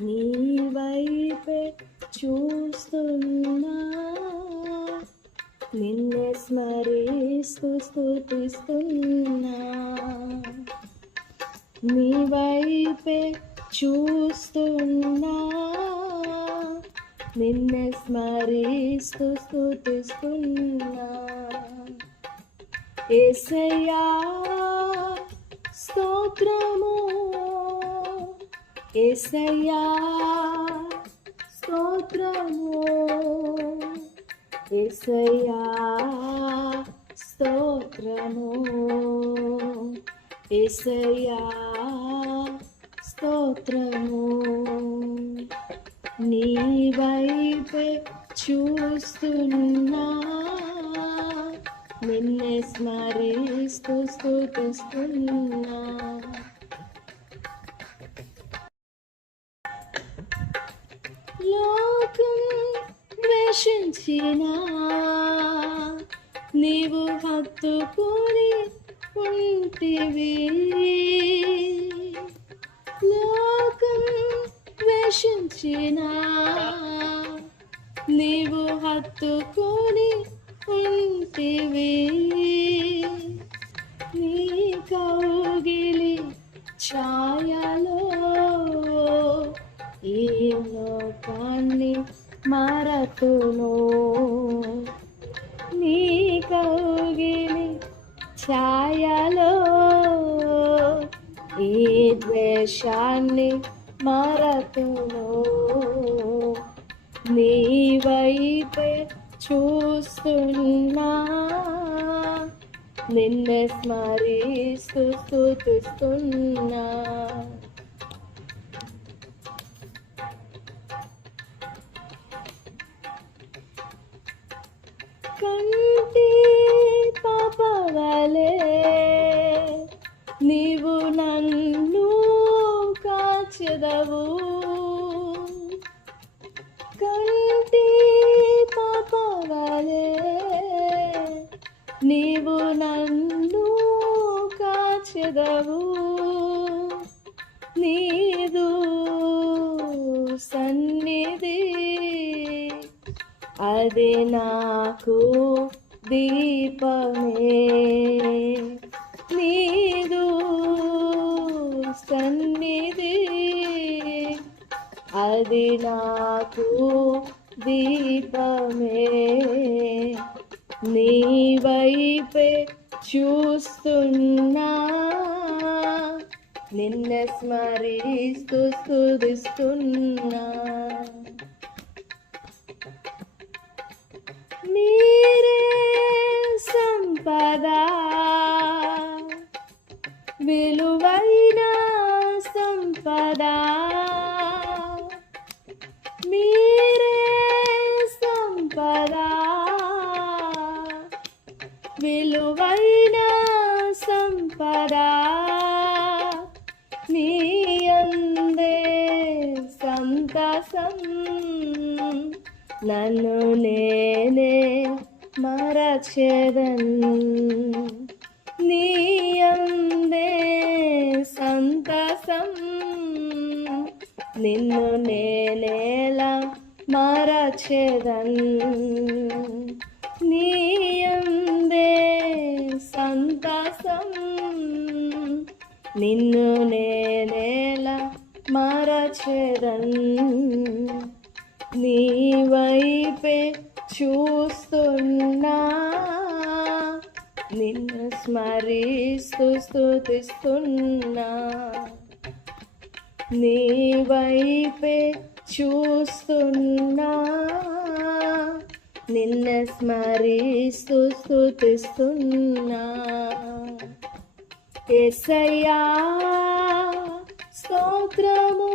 నీ వైపే చూస్తున్నా. నిన్నే స్మరిస్తూ స్థుతిస్తున్నా నీ వైపే చూస్తున్నా. నిన్నే స్మరిస్తూ స్థుతిస్తున్నా ఏసయ్యా స్తోత్రము ఏసయ్యా స్తోత్రము. ఏసయ్యా స్తోత్రము. ఏసయ్యా స్తోత్రము. నీ వైపే చూస్తున్నా. నిన్నే స్మరిస్తూ స్థుతిస్తున్నా ద్వేషించిన నీవు హత్తుకొని ఉంటివి. లోకం ద్వేషించిన నీవు హత్తుకొని ఉంటివి. నీ కౌగిలి ఛాయలో ఈ లోకాన్ని మారతును నీ కౌగిలి ఛాయలో ఈ ద్వేషాన్ని మారతును. నీ వైపే చూస్తున్నా నిన్నే స్మరిస్తూ స్థుతిస్తున్నా కంటి పాపవలే నీవు నన్ను కాచెదవు. కంటి పాపవలే నీవు నన్ను కాచెదవు. నీదు సన్ అది నాకు దీపమే. నీదు సన్నిధి అది నాకు దీపమే. నీ వైపే చూస్తున్నా నిన్న స్మరిస్తూ స్థుతిస్తున్నా మీరే సంపద. విలువైన సంపద. మీరే సంపద. విలువైన సంపద. నీ అందే సంతసం. నన్ను నేనే మరచెదన్ నీ అందే సంతసం. నిన్ను నేనేలా మరచెదన్ నీ అందే సంతసం. నిన్ను నేనేలా మరచెదన్ వైపే చూస్తున్నా. నిన్ను స్మరిస్తూ స్థుతిస్తున్నా నీ వైపే చూస్తున్నా. నిన్న స్మరిస్తూ స్థుతిస్తున్నా ఎసయ్యా స్తోత్రము.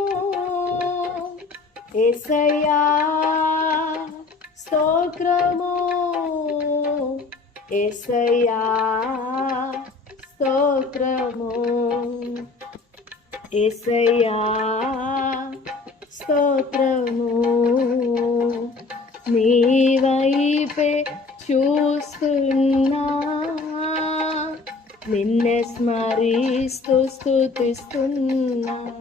ఎసయ్యా స్తోత్రము ఎసయ్యా స్తోత్రము. ఎసయా స్తోత్రము. నీ వైపే చూస్తున్నా. నిన్నే స్మరిస్తూ స్థుతిస్తున్నా